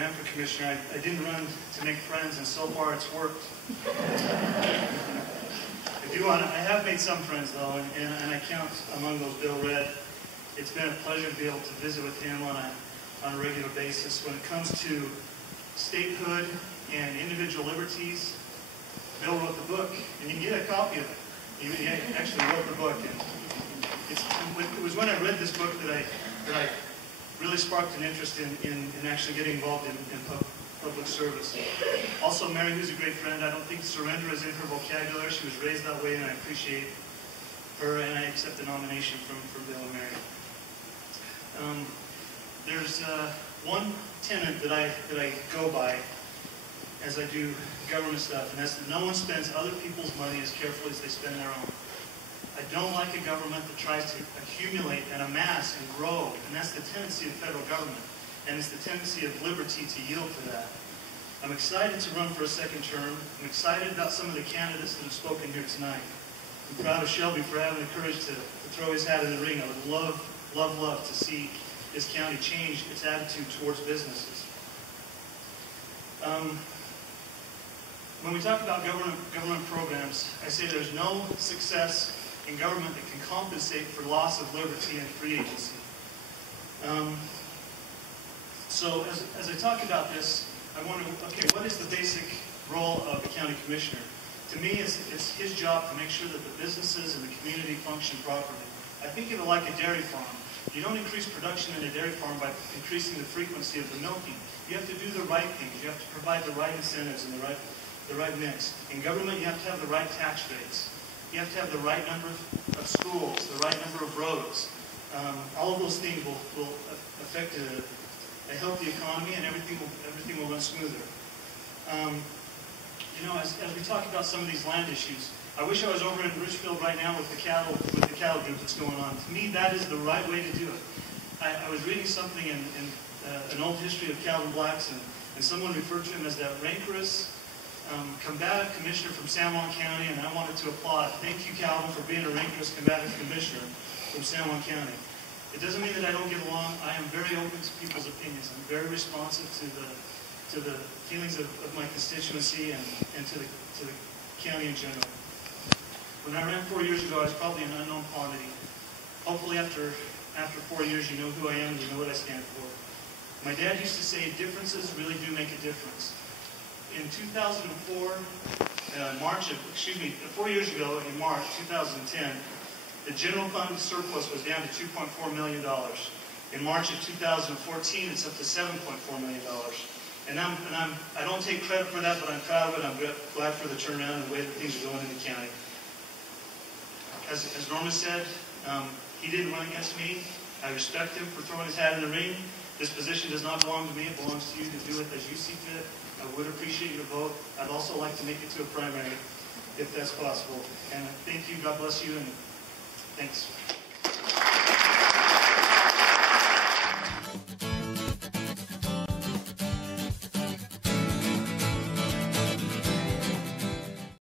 ran for commissioner. I didn't run to make friends, and so far it's worked. I have made some friends though, and I count among those Bill Red. It's been a pleasure to be able to visit with him on a regular basis. When it comes to statehood and individual liberties, Bill wrote the book, and you can get a copy of it. He actually wrote the book, and it was when I read this book that I really sparked an interest in actually getting involved in public service. Also, Mary, who's a great friend, I don't think surrender is in her vocabulary. She was raised that way, and I appreciate her, and I accept the nomination from Bill and Mary. There's one tenet that I go by as I do government stuff, and that's that no one spends other people's money as carefully as they spend their own. I don't like a government that tries to accumulate and amass and grow, and that's the tendency of federal government, and it's the tendency of liberty to yield to that. I'm excited to run for a second term. I'm excited about some of the candidates that have spoken here tonight. I'm proud of Shelby for having the courage to throw his hat in the ring. I would love to see this county change its attitude towards businesses. When we talk about government programs, I say there's no success in government that can compensate for loss of liberty and free agency. So as I talk about this, I wonder, okay, what is the basic role of the county commissioner? To me, it's his job to make sure that the businesses and the community function properly. I think of it like a dairy farm. You don't increase production in a dairy farm by increasing the frequency of the milking. You have to do the right things. You have to provide the right incentives and the right mix. In government, you have to have the right tax rates. You have to have the right number of schools, the right number of roads. All of those things will affect a healthy economy, and everything will run smoother. You know, as we talk about some of these land issues, I wish I was over in Richfield right now with the cattle group that's going on. To me, that is the right way to do it. I was reading something in an old history of Calvin Blacks, and someone referred to him as that rancorous, combative commissioner from San Juan County, and I wanted to applaud. Thank you, Calvin, for being a rancorous, combative commissioner from San Juan County. It doesn't mean that I don't get along. I am very open to people's opinions. I'm very responsive to the feelings of my constituency and to the county in general. When I ran 4 years ago, I was probably an unknown quantity. Hopefully after 4 years, you know who I am, you know what I stand for. My dad used to say, differences really do make a difference. In 2004, 4 years ago, in March 2010, the general fund surplus was down to $2.4 million. In March of 2014, it's up to $7.4 million. And I don't take credit for that, but I'm proud of it. I'm glad for the turnaround and the way that things are going in the county. As Norma said, he didn't run against me. I respect him for throwing his hat in the ring. This position does not belong to me. It belongs to you to do it as you see fit. I would appreciate your vote. I'd also like to make it to a primary, if that's possible. And thank you. God bless you. And thanks.